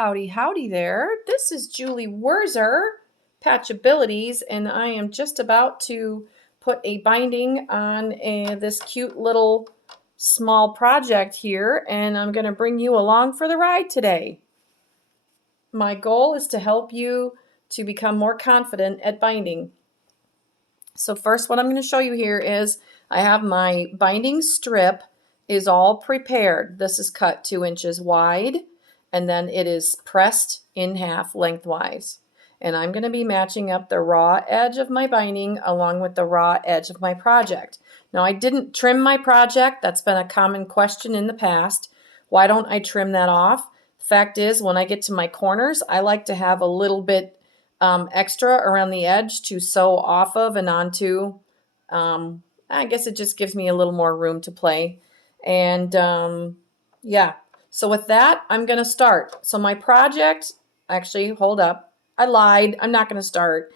Howdy, howdy there. This is Julie Wurzer, Patchabilities, and I am just about to put a binding on this cute little small project here, and I'm going to bring you along for the ride today. My goal is to help you to become more confident at binding. So first, what I'm going to show you here is I have my binding strip is all prepared. This is cut 2 inches wide, and then it is pressed in half lengthwise. And I'm going to be matching up the raw edge of my binding along with the raw edge of my project. Now, I didn't trim my project. That's been a common question in the past. Why don't I trim that off? The fact is, when I get to my corners, I like to have a little bit extra around the edge to sew off of and onto. I guess it just gives me a little more room to play. And yeah, so with that, I'm going to start. So my project, actually, hold up. I lied. I'm not going to start.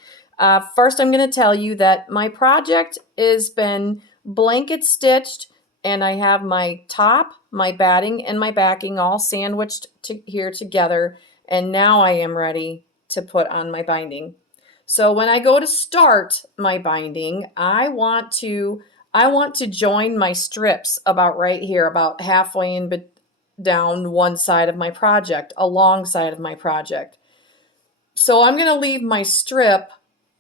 First, I'm going to tell you that my project has been blanket stitched, and I have my top, my batting, and my backing all sandwiched here together. And now I am ready to put on my binding. So when I go to start my binding, I want to join my strips about right here, about halfway in down one side of my project, alongside of my project. So I'm going to leave my strip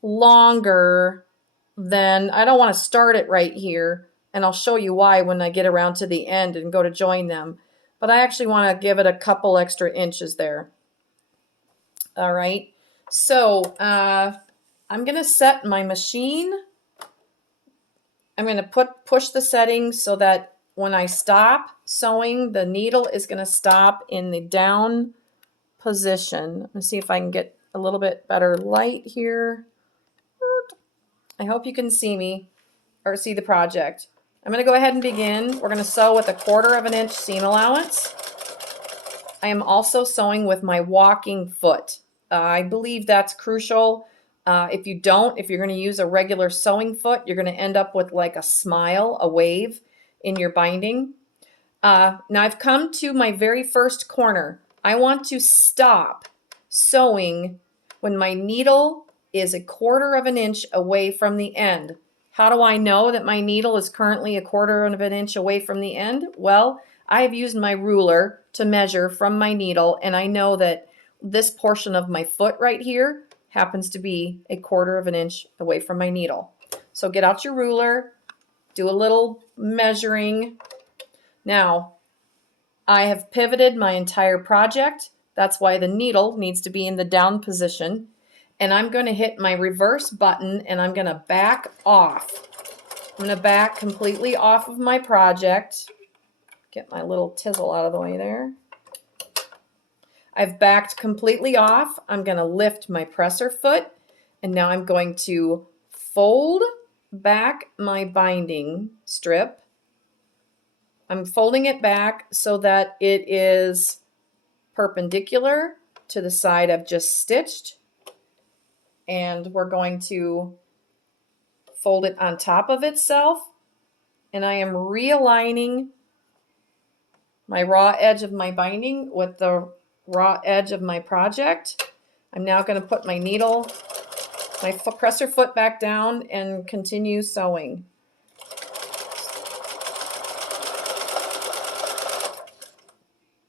longer than, I don't want to start it right here, and I'll show you why when I get around to the end and go to join them. But I actually want to give it a couple extra inches there. All right, so I'm going to set my machine. I'm going to push the settings so that when I stop sewing, the needle is going to stop in the down position. Let me see if I can get a little bit better light here. I hope you can see me or see the project. I'm going to go ahead and begin. We're going to sew with a 1/4 inch seam allowance. I am also sewing with my walking foot. I believe that's crucial. If you're going to use a regular sewing foot, you're going to end up with like a smile, a wave in your binding. Now I've come to my very first corner. I want to stop sewing when my needle is a 1/4 inch away from the end. How do I know that my needle is currently a 1/4 inch away from the end? Well, I have used my ruler to measure from my needle, and I know that this portion of my foot right here happens to be a 1/4 inch away from my needle. So get out your ruler, do a little measuring. Now, I have pivoted my entire project. That's why the needle needs to be in the down position. And I'm going to hit my reverse button, and I'm going to back off. I'm going to back completely off of my project. Get my little tizzle out of the way there. I've backed completely off. I'm going to lift my presser foot, and now I'm going to fold back my binding strip. I'm folding it back so that it is perpendicular to the side I've just stitched, and we're going to fold it on top of itself, and I am realigning my raw edge of my binding with the raw edge of my project. I'm now going to put my needle, my presser foot back down and continue sewing.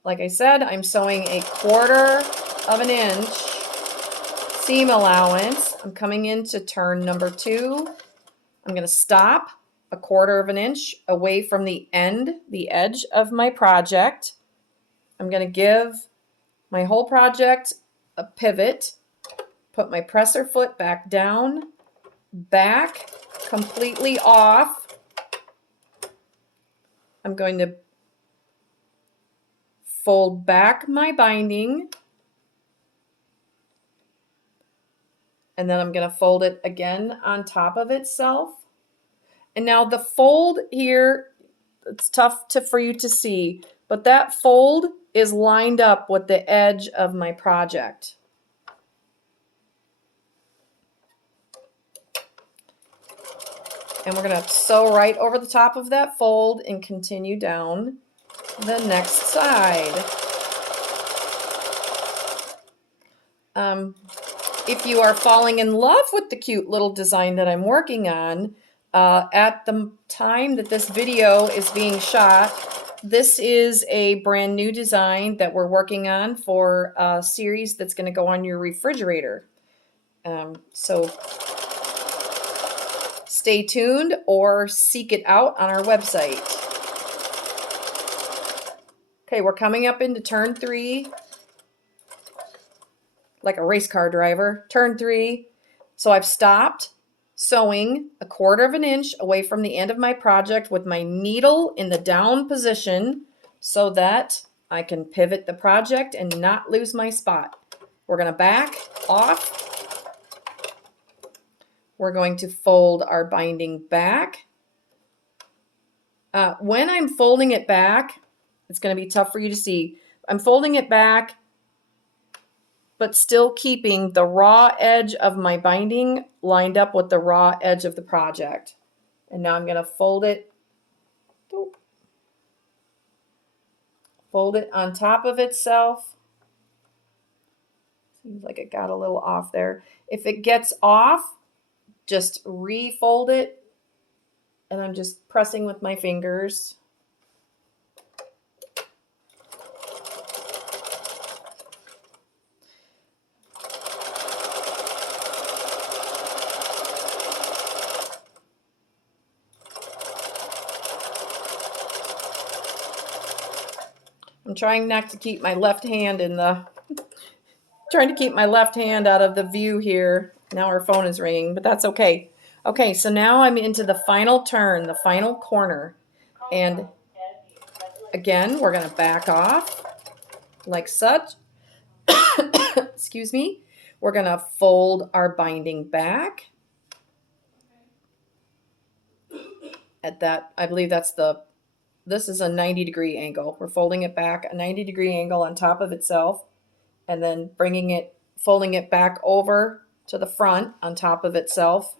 Like I said, I'm sewing a 1/4 inch seam allowance. I'm coming into turn number 2. I'm going to stop a 1/4 inch away from the end, the edge of my project. I'm going to give my whole project a pivot, put my presser foot back down, back completely off. I'm going to fold back my binding, and then I'm going to fold it again on top of itself. And now the fold here, it's tough for you to see, but that fold is lined up with the edge of my project. And we're going to sew right over the top of that fold and continue down the next side. If you are falling in love with the cute little design that I'm working on, at the time that this video is being shot, this is a brand new design that we're working on for a series that's going to go on your refrigerator. So stay tuned or seek it out on our website. Okay, we're coming up into turn 3, like a race car driver. Turn 3. So I've stopped sewing a 1/4 inch away from the end of my project with my needle in the down position so that I can pivot the project and not lose my spot. We're going to back off. We're going to fold our binding back. When I'm folding it back, it's going to be tough for you to see. I'm folding it back, but still keeping the raw edge of my binding lined up with the raw edge of the project. And now I'm going to fold it on top of itself. Seems like it got a little off there. If it gets off, just refold it. And I'm just pressing with my fingers. I'm trying not to keep my left hand trying to keep my left hand out of the view here. Now our phone is ringing, but that's okay. Okay, so now I'm into the final turn, the final corner. And again, we're going to back off like such. Excuse me. We're going to fold our binding back. At that, I believe this is a 90-degree angle. We're folding it back, a 90-degree angle on top of itself, and then folding it back over to the front on top of itself.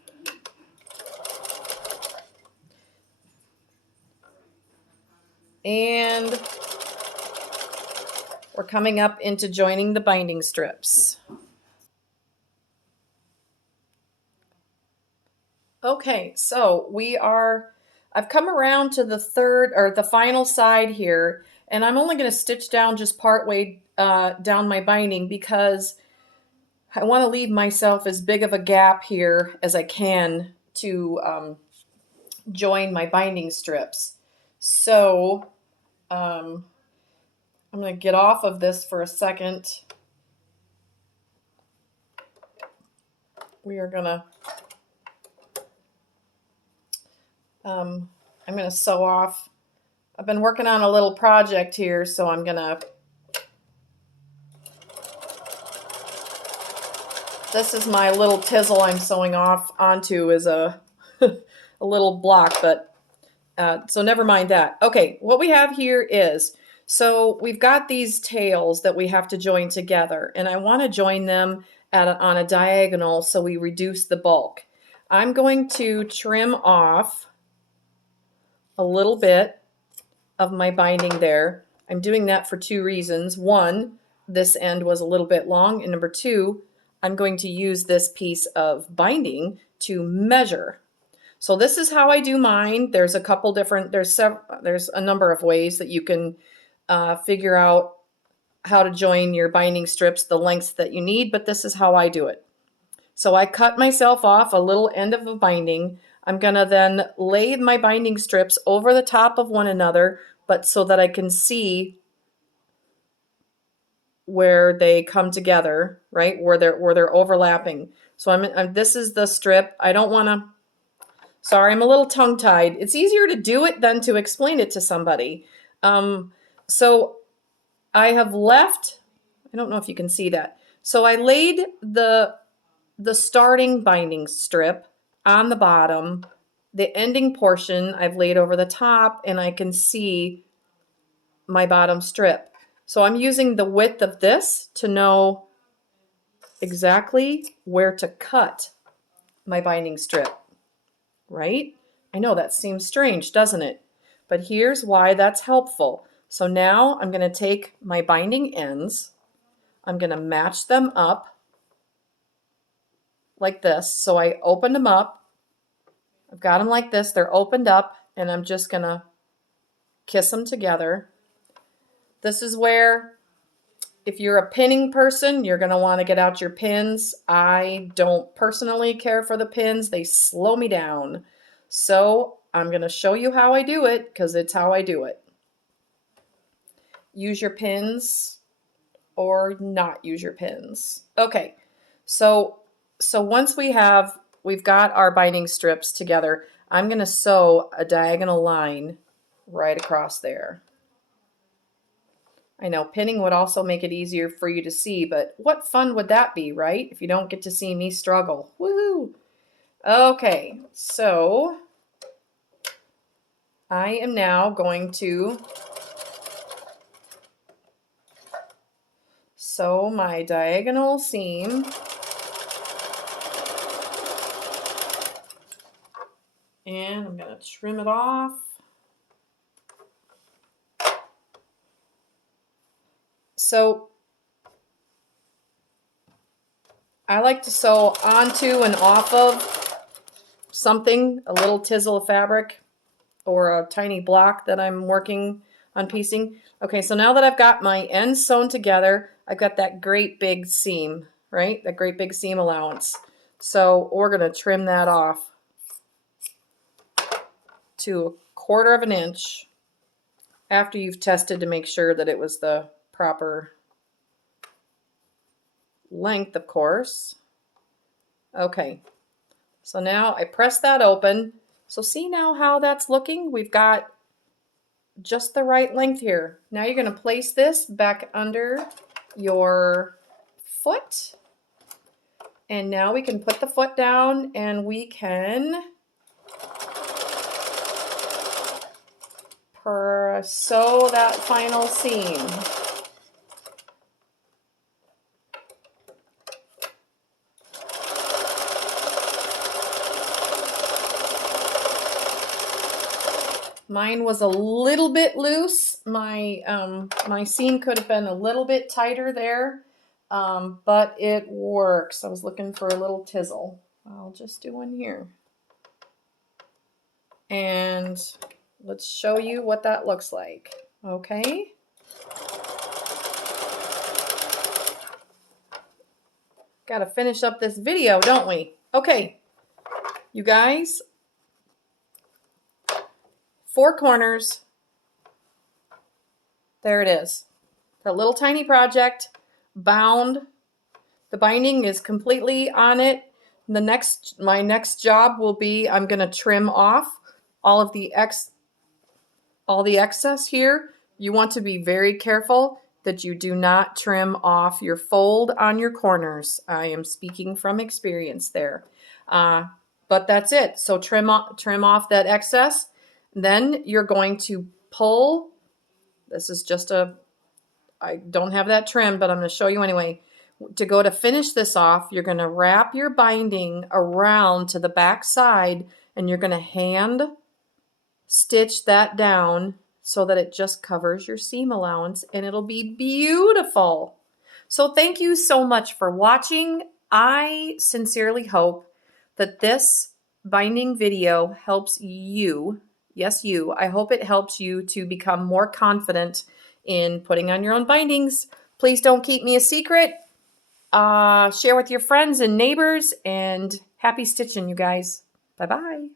And we're coming up into joining the binding strips. Okay, so I've come around to the third or the final side here, and I'm only going to stitch down just part way down my binding because I want to leave myself as big of a gap here as I can to join my binding strips. So I'm going to get off of this for a second. We are going to I'm going to sew off. I've been working on a little project here, so I'm going to this is my little tizzle I'm sewing off onto is a a little block, but so never mind that. Okay, what we have here is, so we've got these tails that we have to join together, and I want to join them on a diagonal so we reduce the bulk. I'm going to trim off a little bit of my binding there. I'm doing that for 2 reasons. 1, this end was a little bit long, and number 2, I'm going to use this piece of binding to measure. So this is how I do mine. There's a couple different, there's a number of ways that you can figure out how to join your binding strips, the lengths that you need, but this is how I do it. So I cut myself off a little end of a binding. I'm going to then lay my binding strips over the top of one another, but so that I can see where they come together, right? Where they're overlapping. So this is the strip. I don't want to, sorry, I'm a little tongue-tied. It's easier to do it than to explain it to somebody. So I have left, I don't know if you can see that. So I laid the starting binding strip on the bottom. The ending portion I've laid over the top, and I can see my bottom strip. So I'm using the width of this to know exactly where to cut my binding strip, right? I know that seems strange, doesn't it? But here's why that's helpful. So now I'm going to take my binding ends, I'm going to match them up like this. So I opened them up. I've got them like this. They're opened up, and I'm just going to kiss them together. This is where, if you're a pinning person, you're going to want to get out your pins. I don't personally care for the pins. They slow me down. So I'm going to show you how I do it because it's how I do it. Use your pins or not use your pins. Okay, so once we've got our binding strips together, I'm going to sew a diagonal line right across there. I know pinning would also make it easier for you to see, but what fun would that be, right? If you don't get to see me struggle. Woohoo! Okay, so I am now going to sew my diagonal seam. And I'm going to trim it off. So I like to sew onto and off of something, a little tizzle of fabric or a tiny block that I'm working on piecing. Okay, so now that I've got my ends sewn together, I've got that great big seam, right? That great big seam allowance. So we're going to trim that off to 1/4 of an inch after you've tested to make sure that it was the proper length, of course. Okay, so now I press that open. So see now how that's looking? We've got just the right length here. Now you're going to place this back under your foot. And now we can put the foot down and we can sew that final seam. Mine was a little bit loose. My seam could have been a little bit tighter there, but it works. I was looking for a little tizzle. I'll just do one here. And let's show you what that looks like. Okay. Got to finish up this video, don't we? Okay, you guys. 4 corners. There it is. The little tiny project, bound. The binding is completely on it. My next job will be I'm going to trim off all the excess here. You want to be very careful that you do not trim off your fold on your corners. I am speaking from experience there. But that's it. So trim off that excess. Then you're going to pull. This is just I don't have that trim, but I'm going to show you anyway. To go to finish this off, you're going to wrap your binding around to the back side and you're going to hand stitch that down so that it just covers your seam allowance and it'll be beautiful. So thank you so much for watching. I sincerely hope that this binding video helps you. Yes, you. I hope it helps you to become more confident in putting on your own bindings. Please don't keep me a secret. Share with your friends and neighbors, and happy stitching, you guys. Bye-bye.